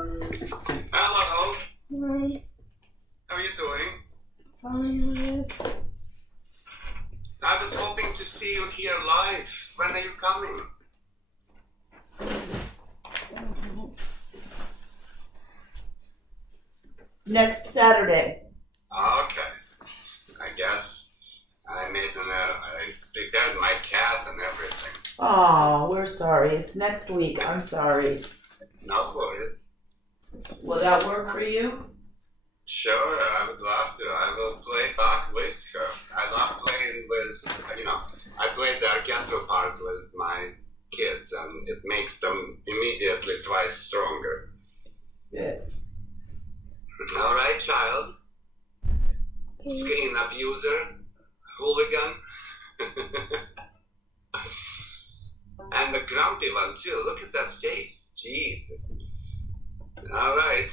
Hello. Hi. How are you doing? Fine, yes. I was hoping to see you here live. When are you coming? Next Saturday. Okay. I guess I prepared my cat and everything. Oh, we're sorry. It's next week. I'm sorry. No worries. Will that work for you? Sure, I would love to. I will play Bach with her. I love playing with, I play the orchestral part with my kids, and it makes them immediately twice stronger. Good. All right, child. Screen abuser, hooligan, and the grumpy one too. Look at that face. Jesus. All right.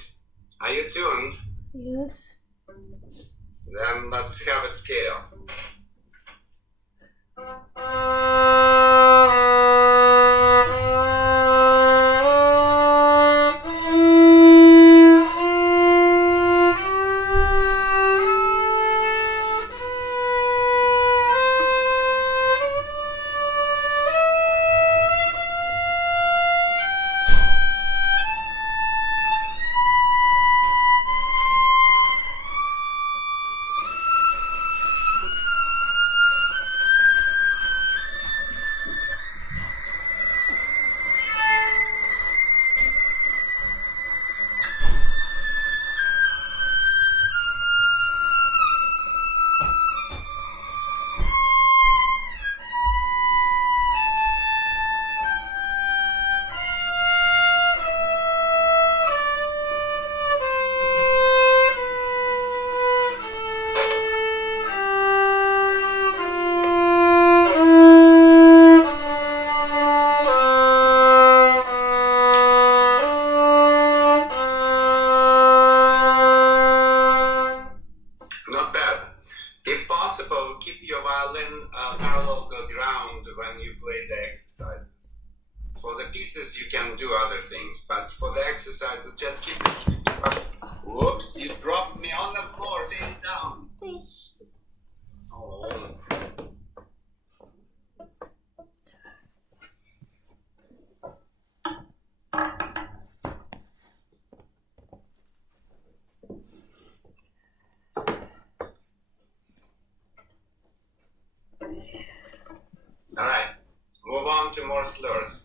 Are you tuned? Yes. Then let's have a scale. Not bad. If possible, keep your violin parallel to the ground when you play the exercises. For the pieces, you can do other things, but for the exercises, just keep it. Whoops, you dropped me on the floor, face down. Oh. All right, move on to more slurs.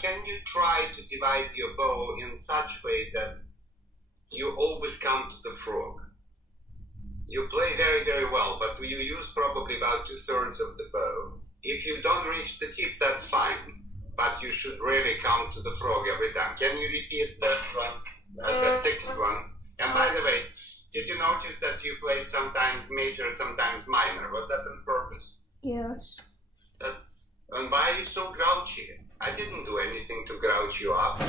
Can you try to divide your bow in such way that you always come to the frog? You play very, very well, but you use probably about 2/3 of the bow. If you don't reach the tip, that's fine. But you should really come to the frog every time. Can you repeat this one? The sixth one. And by the way, did you notice that you played sometimes major, sometimes minor? Was that on purpose? Yes. And why are you so grouchy? I didn't do anything to grouch you up.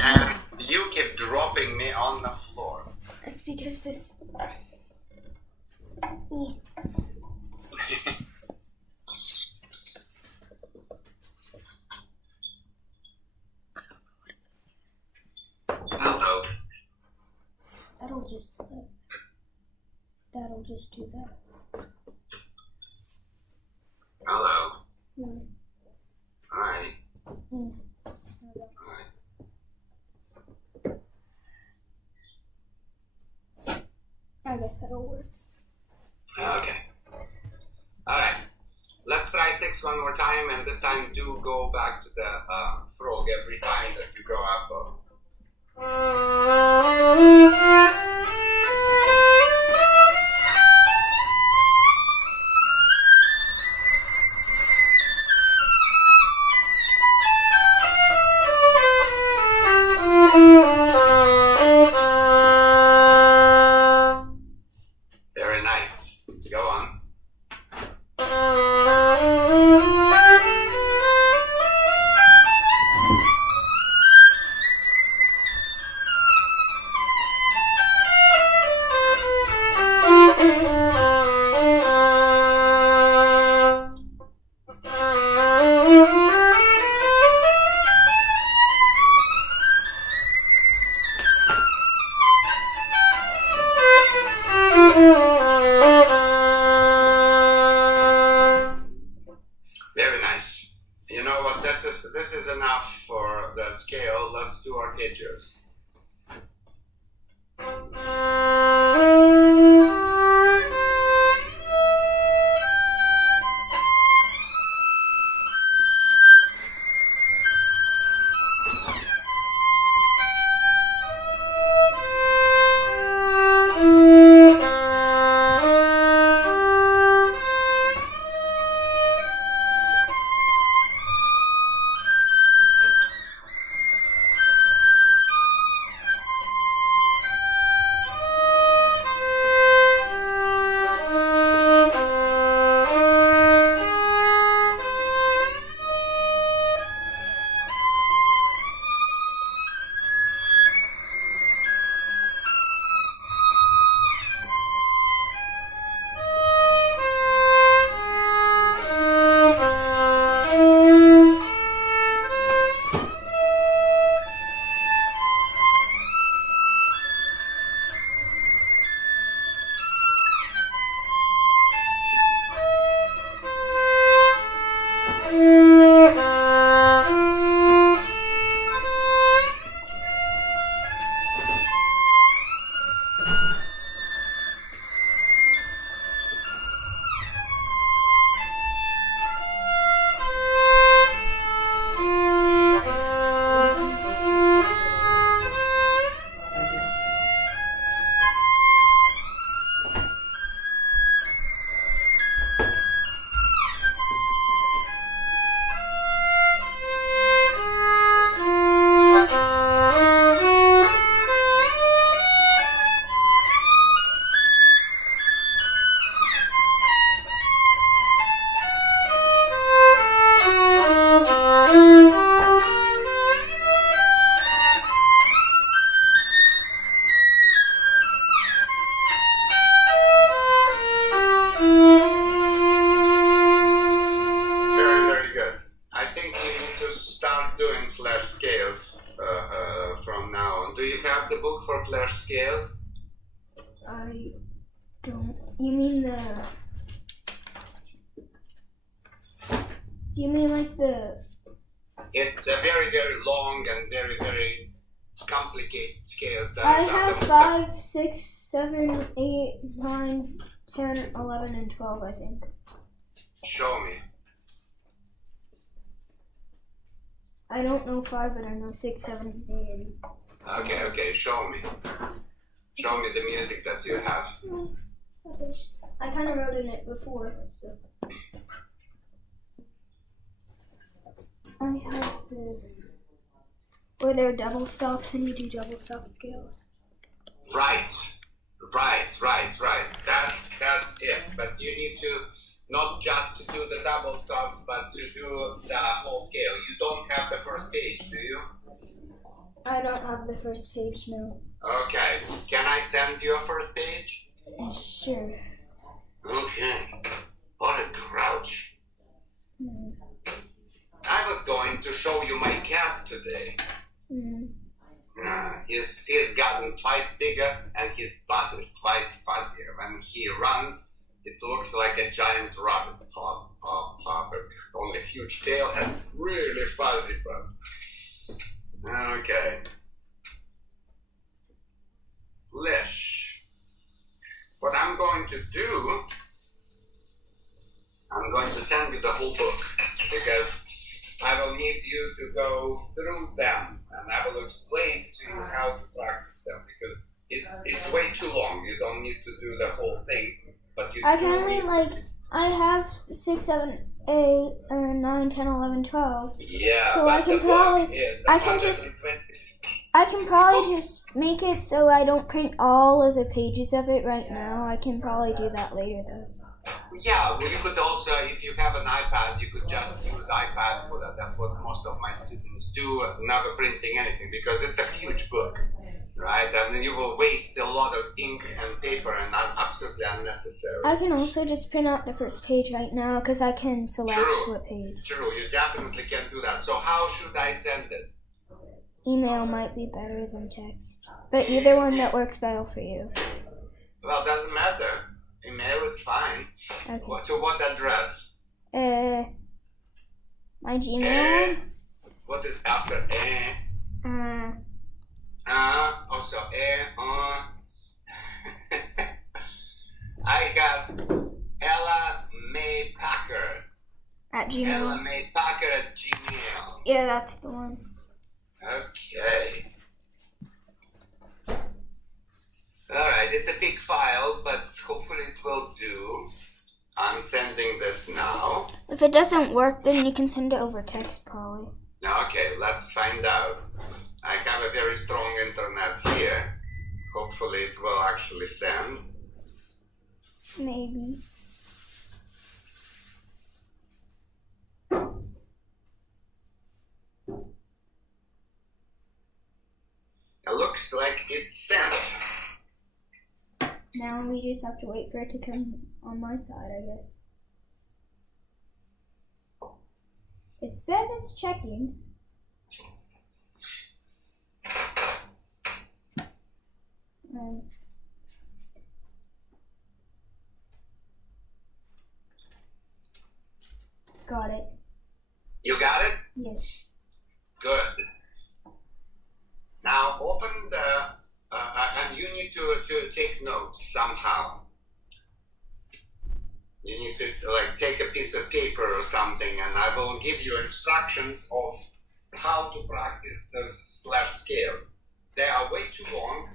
And you keep dropping me on the floor. It's because this. Hello. That'll just do that. Hello. Mm. Hi. Mm. Hi. I guess that'll work. Okay. Alright. Let's try 6 one more time, and this time do go back to the frog every time that you go up. Very nice. Go on. Very nice. You know what? This is enough for the scale. Let's do arpeggios. from now on. Do you have the book for flash scales? I don't. You mean the? Do you mean like the? It's a very, very long and very, very complicated scales. I have 5, 6, 7, 8, 9, 10, 11, and 12, I think. Show me. I don't know 5, but I know 6, 7, 8. Okay, show me. Show me the music that you have. Okay. I kind of wrote in it before, so. I have the where there are double stops and you do double stop scales. Right. That's it. But you need to not just to do the double stops, but to do the whole scale. You don't have the first page, do you? I don't have the first page, no. Okay. Can I send you a first page? Sure. Okay. What a grouch. Mm. I was going to show you my cat today. Mm. He's gotten twice bigger and his butt is twice fuzzier. When he runs, it looks like a giant rabbit paw, only huge tail and really fuzzy butt. Okay. Lish. What I'm going to do, I'm going to send you the whole book because I will need you to go through them and I will explain to you how to practice them because it's way too long. You don't need to do the whole thing, but you I do can only need- I have 6, 7, 8, 9, 10, 11, 12. Yeah, So but I can the book, probably- the I can 120 I can probably just make it so I don't print all of the pages of it right now. I can probably do that later though. Yeah, well, you could also, if you have an iPad, you could just use iPad for that. That's what most of my students do, never printing anything, because it's a huge book, right? And you will waste a lot of ink and paper, and absolutely unnecessary. I can also just print out the first page right now because I can select True. what page. True, you definitely can do that. So how should I send it? Email might be better than text, but either one that works better for you. Well, doesn't matter. Email is fine. Okay. To what address? My Gmail one. What is after also I have Ella May Packer. At Gmail. Ella May Packer at Gmail. Yeah, that's the one. Okay. Alright, it's a big file, but hopefully it will do. I'm sending this now. If it doesn't work, then you can send it over text probably. Okay, let's find out. I have a very strong internet here. Hopefully it will actually send. Maybe. It looks like it's sent. Now we just have to wait for it to come on my side, I guess. It says it's checking. Got it. You got it? Yes. Good. Now open the, and you need to take notes somehow. You need to take a piece of paper or something, and I will give you instructions of how to practice those flash scales. They are way too long,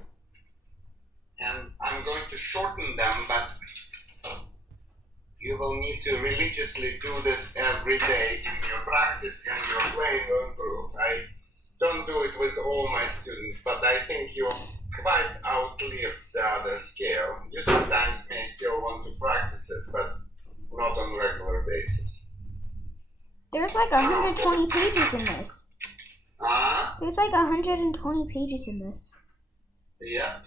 and I'm going to shorten them, but you will need to religiously do this every day in your practice, and your playing will improve. I don't do it with all my students, but I think you quite outlived the other scale. You sometimes may still want to practice it, but not on a regular basis. There's like 120 pages in this. There's like 120 pages in this. Yeah.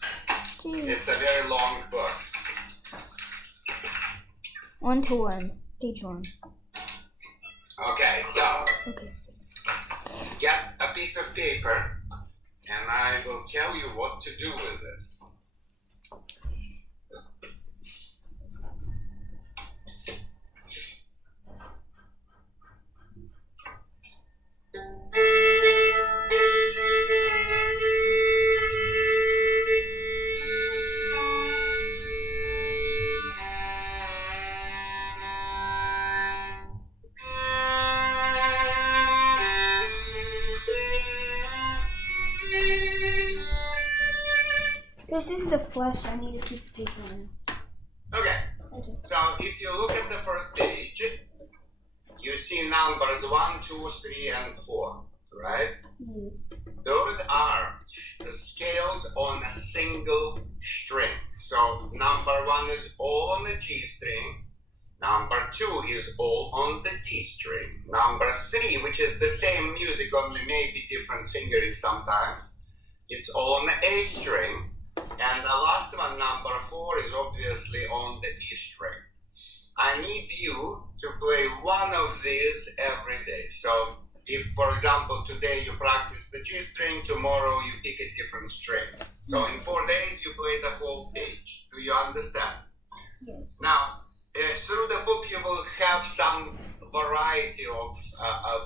Jeez. It's a very long book. 1-to-1. Page 1. Okay, so Okay. get a piece of paper, and I will tell you what to do with it. This is the flesh. I need a piece of paper now. Okay. Okay. So if you look at the first page, you see numbers 1, 2, 3, and 4, right? Yes. Those are the scales on a single string. So number 1 is all on the G string. Number 2 is all on the D string. Number 3, which is the same music, only maybe different fingering sometimes, it's all on the A string. And the last one, number 4, is obviously on the E string. I need you to play one of these every day. So if, for example, today you practice the G string, tomorrow you pick a different string. So in 4 days you play the whole page. Do you understand? Yes. Now, through the book you will have some variety of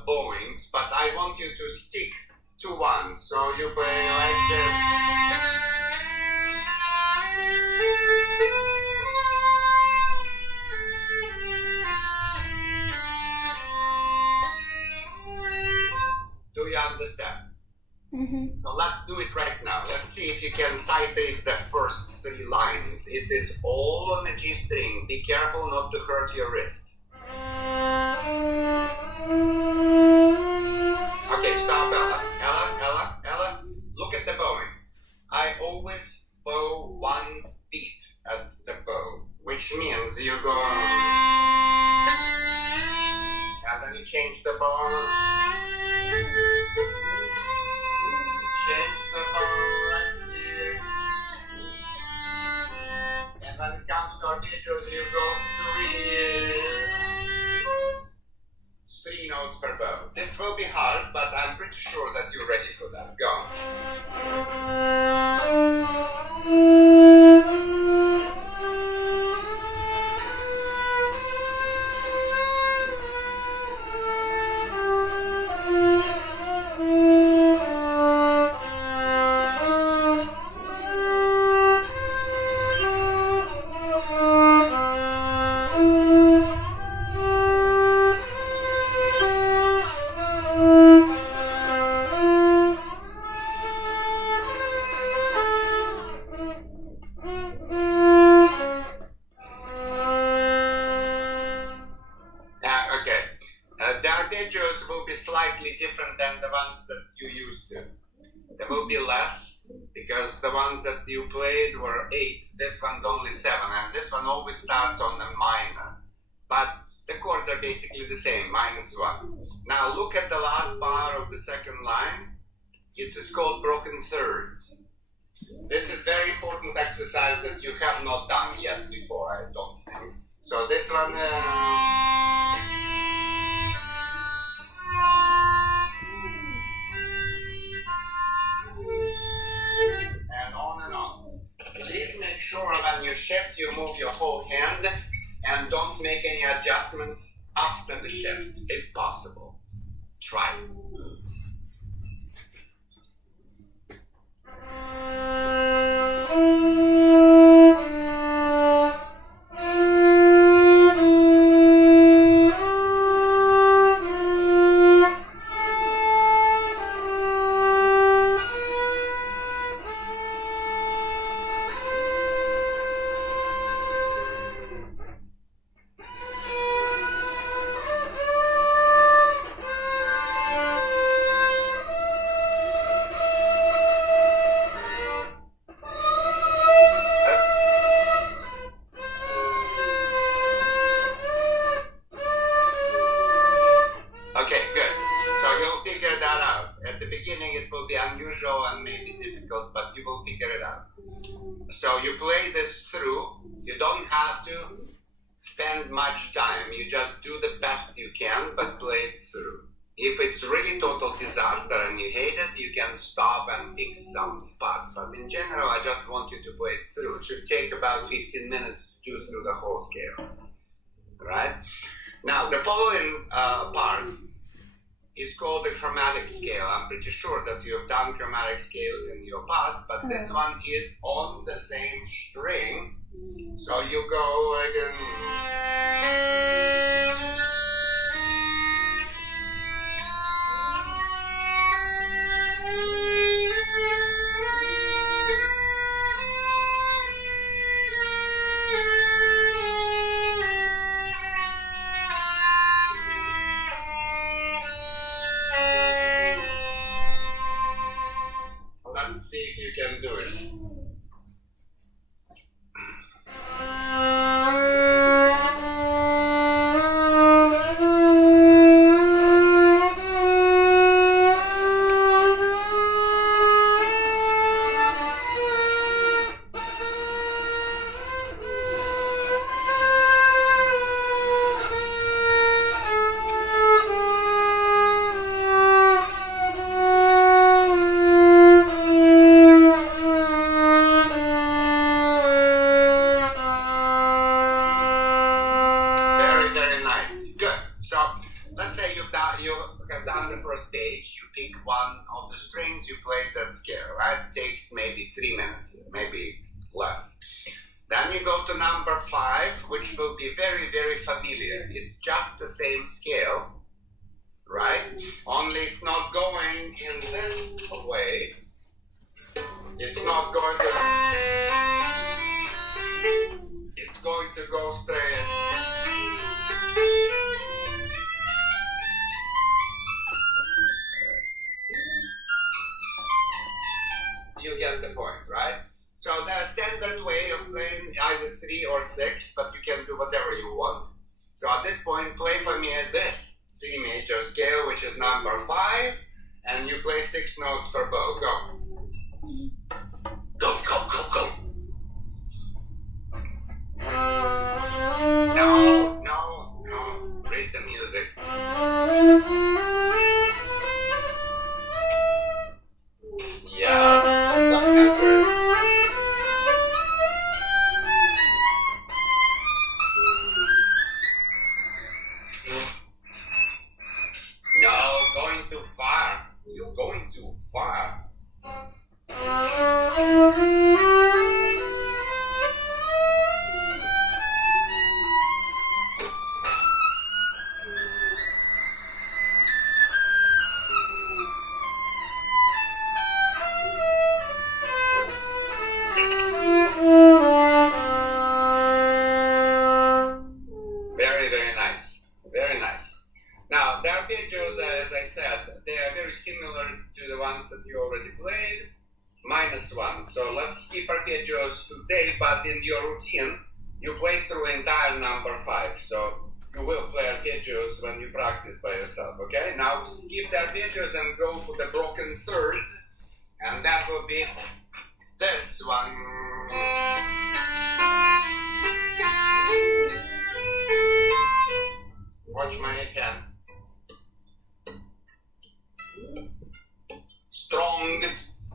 bowings, but I want you to stick to one. So you play like this. Do you understand? Mm-hmm. So let's do it right now. Let's see if you can sight read the first 3 lines. It is all on the G string. Be careful not to hurt your wrist. Okay, stop, Ella. Ella, look at the bowing. I always bow 1 beat at the bow, which means you go, and then you change the bow. Change the bow right here. And when it comes to arpeggios, you go 3 notes per bow. This will be hard, but I'm pretty sure that you're ready for that. Go. The arpeggios will be slightly different than the ones that you used to. There will be less, because the ones that you played were 8. This one's only 7, and this one always starts on the minor. But the chords are basically the same, -1. Now look at the last bar of the second line. It is called broken thirds. This is very important exercise that you have not done yet before, I don't think. So this one... and on and on. Please make sure when you shift, you move your whole hand and don't make any adjustments after the shift, if possible. Try. Okay, good. So you'll figure that out. At the beginning it will be unusual and maybe difficult, but you will figure it out. So you play this through. You don't have to spend much time. You just do the best you can, but play it through. If it's really total disaster and you hate it, you can stop and fix some spot. But in general, I just want you to play it through. It should take about 15 minutes to do through the whole scale. Right? Now, the following part is called the chromatic scale. I'm pretty sure that you have done chromatic scales in your past, but this one is on the same string. So you go again. let's see if you can do it. Very nice. Good. So let's say you have done the first page. You pick one of the strings. You play that scale. Right? It takes maybe 3 minutes, maybe less. Then you go to number 5, which will be very familiar. It's just the same scale, right? Only it's not going in this way. It's not going to. It's going to go straight. You get the point, right? So the standard way of playing either 3 or 6, but you can do whatever you want. So at this point, play for me at this C major scale, which is number 5, and you play 6 notes per bow. Go. Go, go, go, go. No. Read the music. Yes. No, going too far. You're going too far. Very nice. Very nice. Now, the arpeggios, as I said, they are very similar to the ones that you already played, -1. So let's skip arpeggios today, but in your routine, you play through entire number 5. So you will play arpeggios when you practice by yourself, okay? Now skip the arpeggios and go for the broken thirds, and that will be this one. Watch my hand. Strong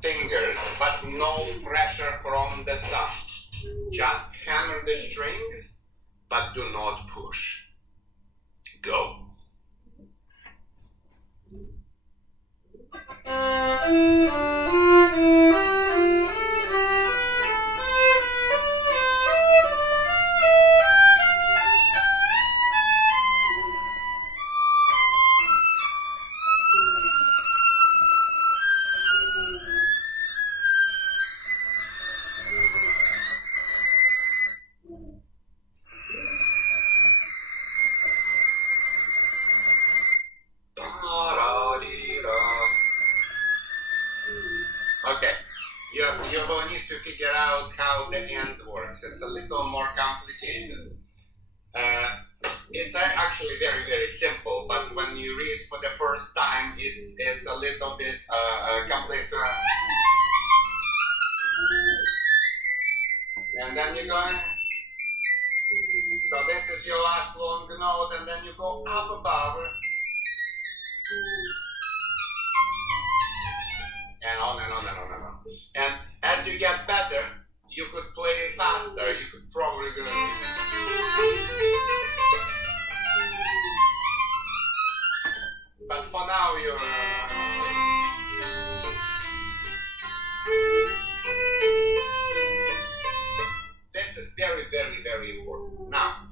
fingers, but no pressure from the thumb. Just hammer the strings, but do not push. Go. Okay, you will need to figure out how the end works. It's a little more complicated. It's actually very simple, but when you read for the first time, it's a little bit complex. And then you're going. So this is your last long note, and then you go up above. And on and on and on and on. And as you get better, you could play faster. You could probably go. But for now, you're. This is very important. Now,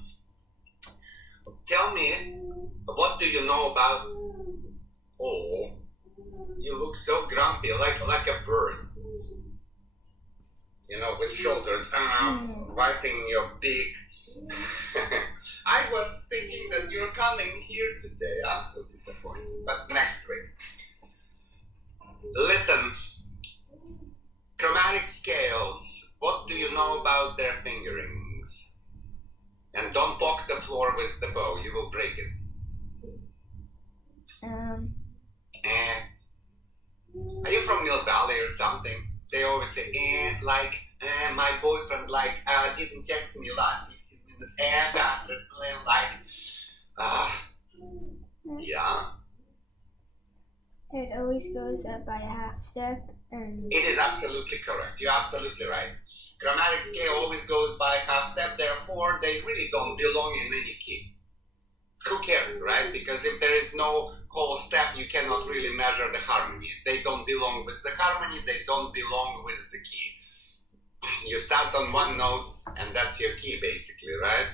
tell me, what do you know about? Oh. You look so grumpy, like a bird. You know, with shoulders, wiping your beak. I was thinking that you're coming here today. I'm so disappointed. But next week. Listen, chromatic scales, what do you know about their fingerings? And don't poke the floor with the bow, you will break it. Are you from Mill Valley or something? They always say, my boyfriend, didn't text me last 15 minutes, bastard, yeah. It always goes up by a half step, and It is absolutely correct. You're absolutely right. Chromatic scale always goes by half step, therefore they really don't belong in any key. Who cares, right? Because if there is no whole step, you cannot really measure the harmony. They don't belong with the harmony, they don't belong with the key. You start on one note, and that's your key, basically, right?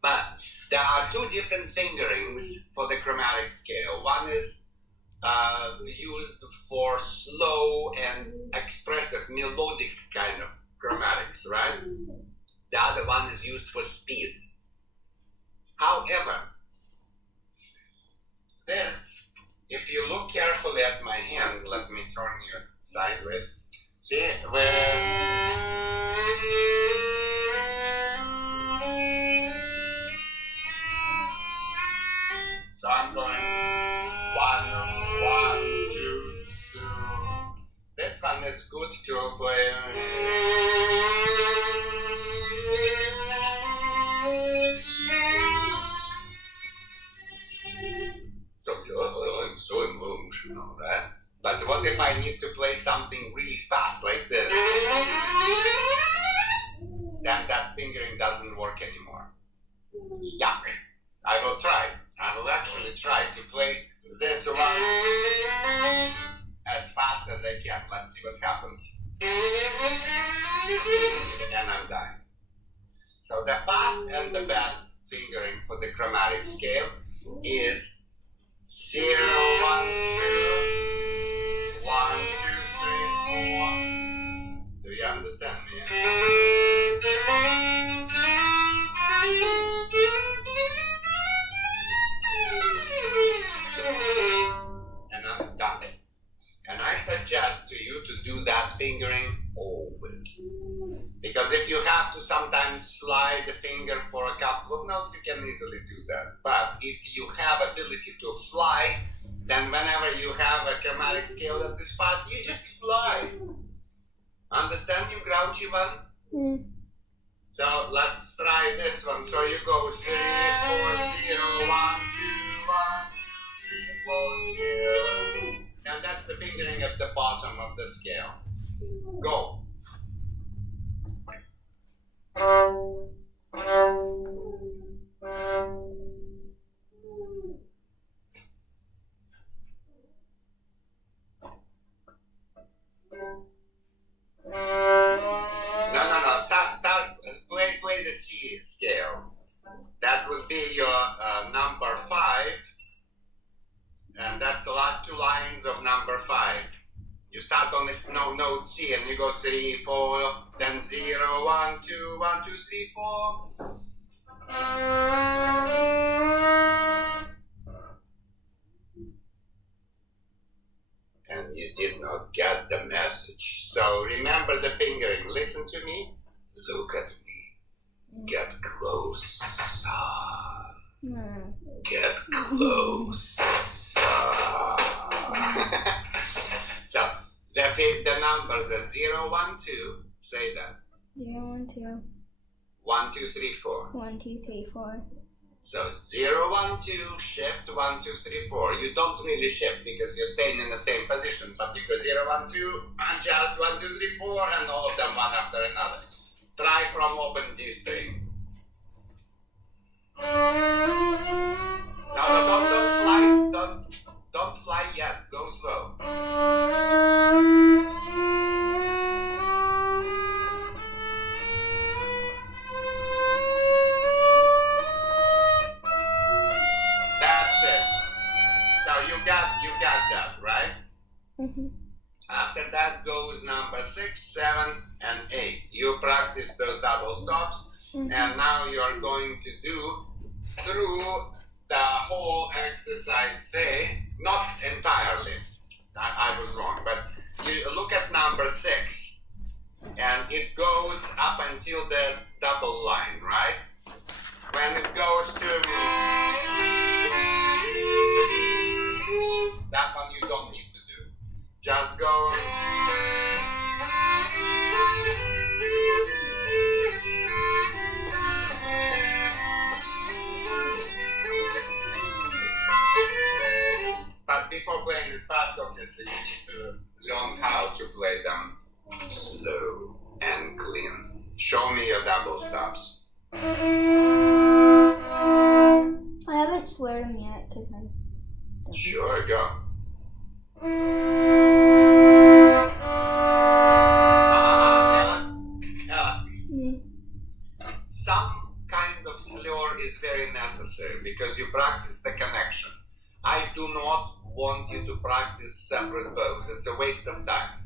But there are two different fingerings for the chromatic scale. One is used for slow and expressive, melodic kind of chromatics, right? The other one is used for speed. However, this, if you look carefully at my hand, let me turn you sideways. See so I'm going 1, 2, 2. This one is good to play. So I'm so emotional, right? But what if I need to play something really fast like this? Then that fingering doesn't work anymore. Yuck. I will try. I will actually try to play this one as fast as I can. Let's see what happens. And I'm done. So the fast and the best fingering for the chromatic scale is 0, 1, 2, 1, 2, 3, 4. Do you understand me? And I'm done. And I suggest to you to do that fingering always. Because if you have to sometimes slide the finger for a couple of notes, you can easily do that. But if you have ability to fly, then whenever you have a chromatic scale that is fast, you just fly. Understand, you grouchy one? So let's try this one. So you go 3, 4, 0, 1, 2, 1, 2, 3, 4, 0. And that's the fingering at the bottom of the scale. Go. No. Start. Play the C scale. That will be your number 5. And that's the last 2 lines of number 5. You start on this note C and you go 3, 4, then 0, 1, 2, 1, 2, 3, 4. And you did not get the message. So remember the fingering. Listen to me. Look at me. Get close. Get close. So the numbers are 0, 1, 2. Say that. 0, 1, 2. 1, 2, 3, 4. 1, 2, 3, 4. So 0, 1, 2, shift 1, 2, 3, 4. You don't really shift because you're staying in the same position, but you go 0, 1, 2, adjust 1, 2, 3, 4, and all of them one after another. Try from open D string. No, don't fly. Don't fly yet. Go slow. That's it. So you got that, right? Mm-hmm. After that goes number 6, 7, and 8. You practice those double stops, and now you are going to do through the whole exercise, say, not entirely. I was wrong, but you look at number 6, and it goes up until the double line, right? When it goes to that one, you don't need to do. Just go. But before playing it fast, obviously, you need to learn how to play them slow and clean. Show me your double stops. I haven't slurred them yet because I don't. Sure, go. Ella, some kind of slur is very necessary because you practice the connection. I do not want you to practice separate bows. It's a waste of time.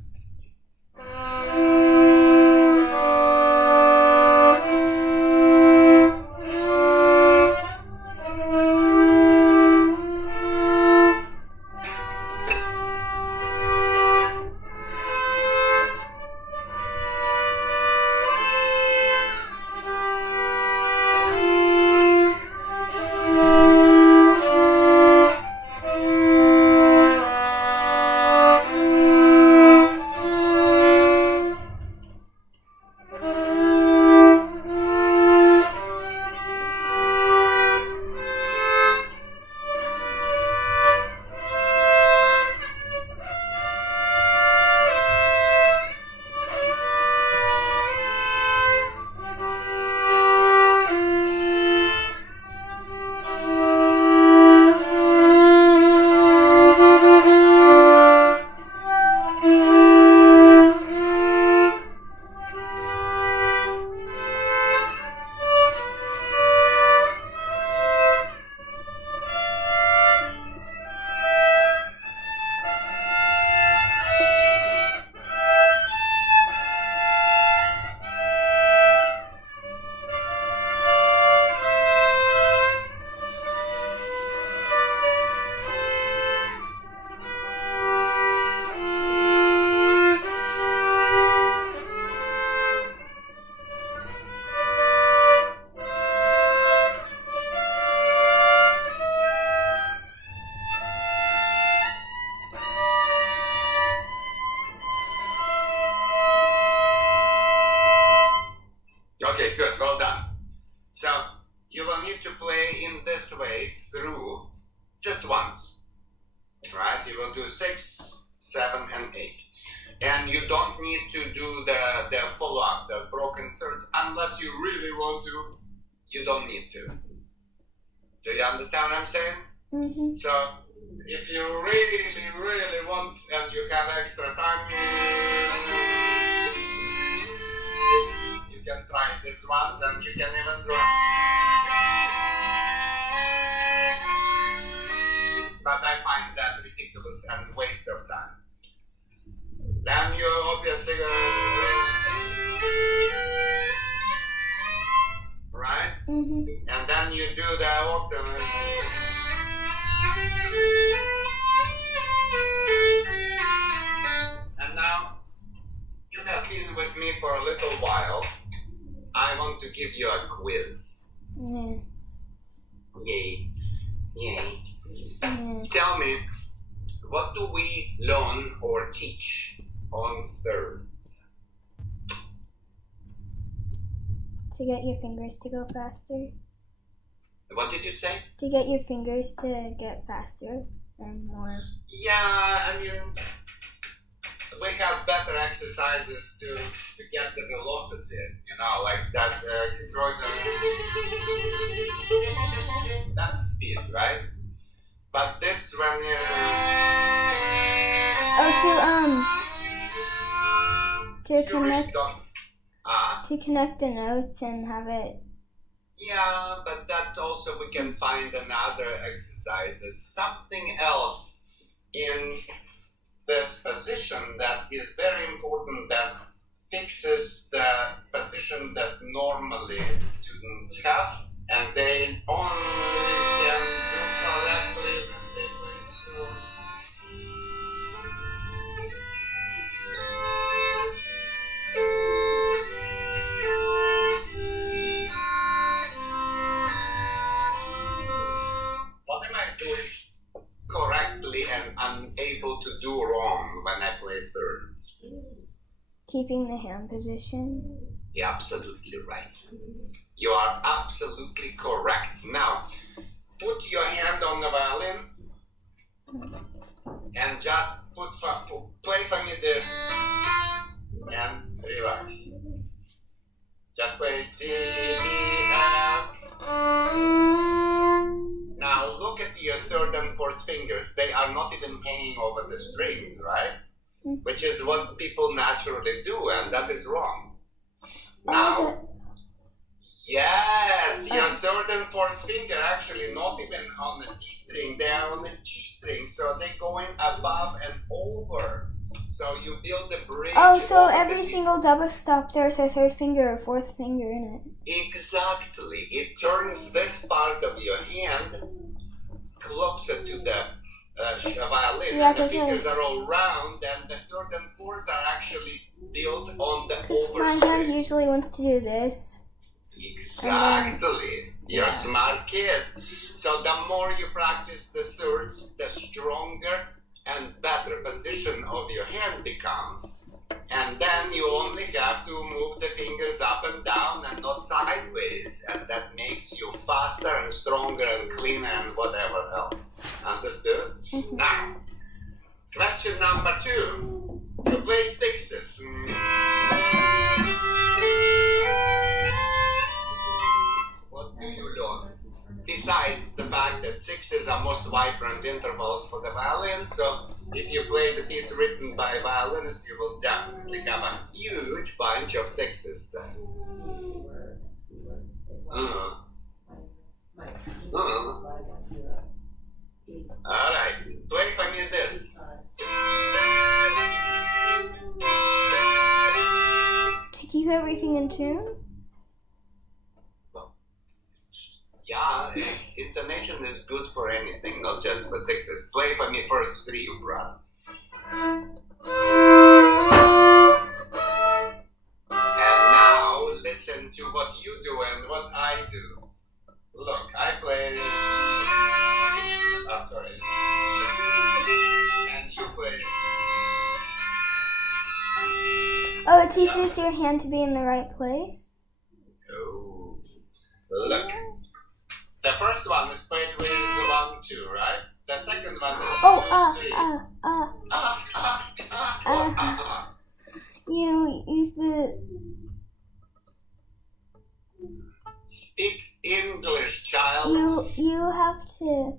Okay, good, well done. So you will need to play in this way through just once, right? You will do 6, 7, and 8. And you don't need to do the follow-up, the broken thirds, unless you really want to. You don't need to. Do you understand what I'm saying? Mm-hmm. So if you really want and you have extra time, you can try this once and you can even draw. But I find that ridiculous and waste of time. Then you obviously right? Mm-hmm. And then you do the octave. And now you have been with me for a little while. I want to give you a quiz. Yeah. Yay. Yay. Yeah. Tell me, what do we learn or teach on thirds? To get your fingers to go faster. What did you say? To get your fingers to get faster and more. Yeah, I mean, we have better exercises to get the velocity, you know, like that, that's speed, right? But this when you... To you connect really don't... to connect the notes and have it. Yeah, but that's also, we can find another exercises, something else in this position that is very important, that fixes the position that normally students have, and they only can do correctly when they play through. Keeping the hand position. You're absolutely right. You are absolutely correct. Now, put your hand on the violin and just play for me the and relax. Just play D, E, F. Now look at your third and fourth fingers. They are not even hanging over the strings, right? Which is what people naturally do, and that is wrong. Now, yes, your third and fourth finger actually not even on the D string, they are on the G string, so they're going above and over. So you build a bridge. Oh, so every single double stop there's a third finger or fourth finger in it. Exactly. It turns this part of your hand closer to the violin, Yeah, and the fingers are all round, and the third and fourth are actually built on the Because over my hand string. usually wants to do this. Exactly. You're a smart kid. So the more you practice the thirds, the stronger and better position of your hand becomes. And then you only have to move the fingers up and down and not sideways. And that makes you faster and stronger and cleaner and whatever else. Understood? Mm-hmm. Now, question number 2. You play sixes. What do you learn? Besides the fact that sixes are most vibrant intervals for the violin, so if you play the piece written by a violinist, you will definitely have a huge bunch of sixes there. Alright, play for me this. To keep everything in tune? Yeah, intonation is good for anything, not just for sixes. Play for me first 3, you brat. And now listen to what you do and what I do. Look, I play. Oh, sorry. And you play. Oh, it teaches your hand to be in the right place? Oh. Look. The first one is played with 1, 2, right? The second one is 3. You use the... Speak English, child. You have to...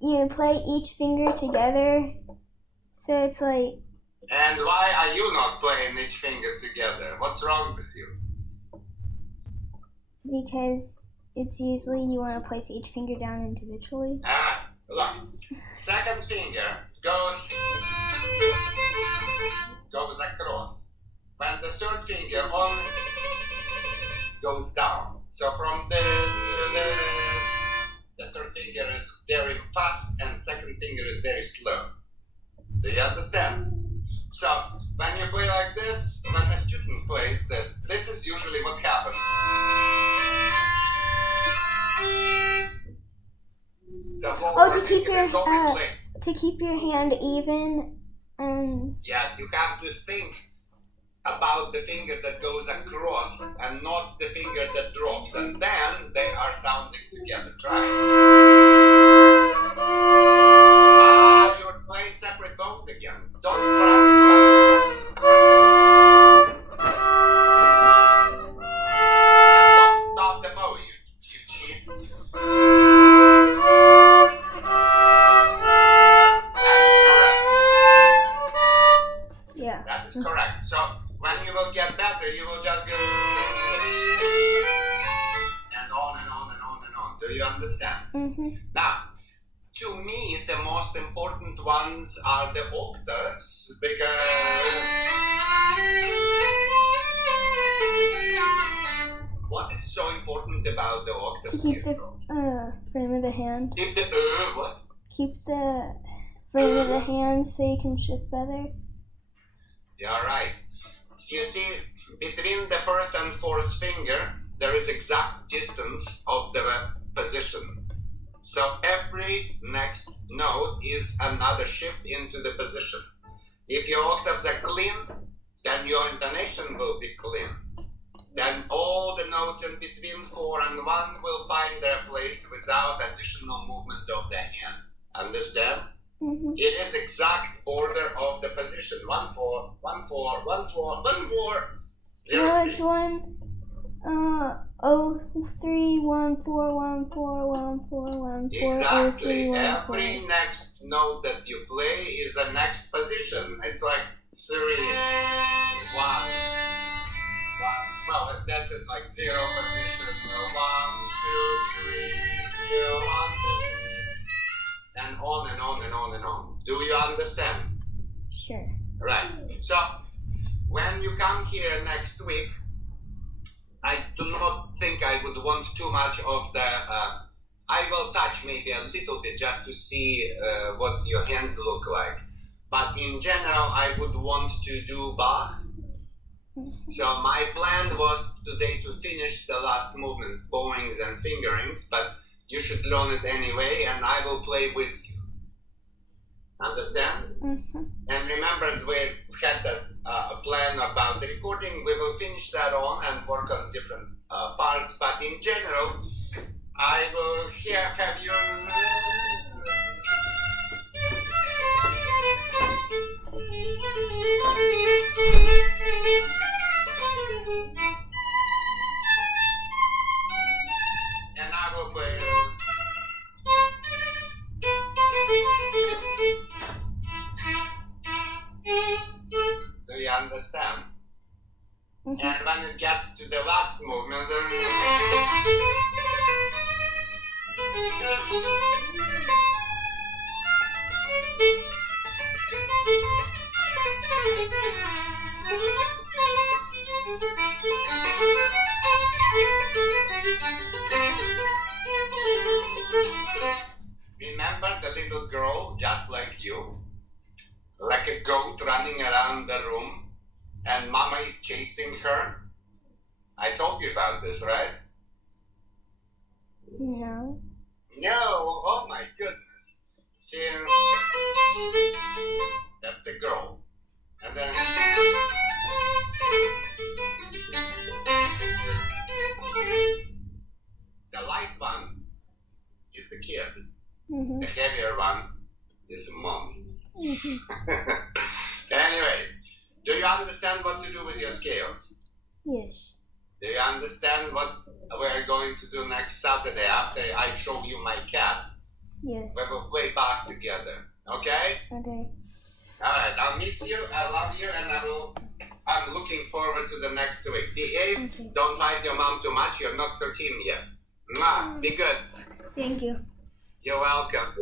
You play each finger together. So it's like... And why are you not playing each finger together? What's wrong with you? Because it's usually you want to place each finger down individually. Look. Second finger goes across. When the third finger only goes down. So from this to this, the third finger is very fast and second finger is very slow. Do you understand? So when you play like this, when a student plays this, this is usually what happens. To keep your hand even and... Yes, you have to think about the finger that goes across and not the finger that drops, and then they are sounding together. Try. You're playing separate bones again. Don't practice. Don't stop the bow, you cheat. Yeah. That is correct. So when you will get better, you will just go and on and on and on and on. Do you understand? Mm-hmm. Now, to me, the most important ones are the octaves because what is so important about the octaves? To keep the frame of the hand. Keep the what? Keep the frame of the hand so you can shift better. You're right. You see, between the first and fourth finger, there is exact distance of the position. So every next note is another shift into the position. If your octaves are clean, then your intonation will be clean. Then all the notes in between 4 and 1 will find their place without additional movement of the hand. Understand? Mm-hmm. It is exact order of the position. 1 4 1 4 1 4 1 4 0 No, 3. it's 1. 03 1 4 1 4 1 4 1 4 Exactly. 03 1 Every 4. next note that you play is the next position. It's like 3 1 1. Well, this is like 0 position. 1 2 3 0 1 and on and on and on and on. Do you understand? Sure. Right. So when you come here next week, I do not think I would want too much of the. I will touch maybe a little bit just to see what your hands look like. But in general, I would want to do Bach. So my plan was today to finish the last movement, bowings and fingerings, but you should learn it anyway, and I will play with you. Understand? Mm-hmm. And remember, we had a plan about the recording. We will finish that on and work on different parts. But in general, I will have you. And I will play. Do you understand? Mm-hmm. And when it gets to the last movement, remember the little girl just like you, like a goat running around the room, and Mama is chasing her? I told you about this, right? No. No, oh my goodness. See, that's a girl. And then the light one is the kid. Mm-hmm. The heavier one is Mom. Mm-hmm. Anyway, do you understand what to do with your scales? Yes. Do you understand what we're going to do next Saturday after I show you my cat? Yes. We will play Bach together. Okay? Okay. Alright, I'll miss you, I love you, and I'm looking forward to the next week. Behave, Okay. don't fight your mom too much, you're not 13 yet. Mwah, be good. Thank you. You're welcome.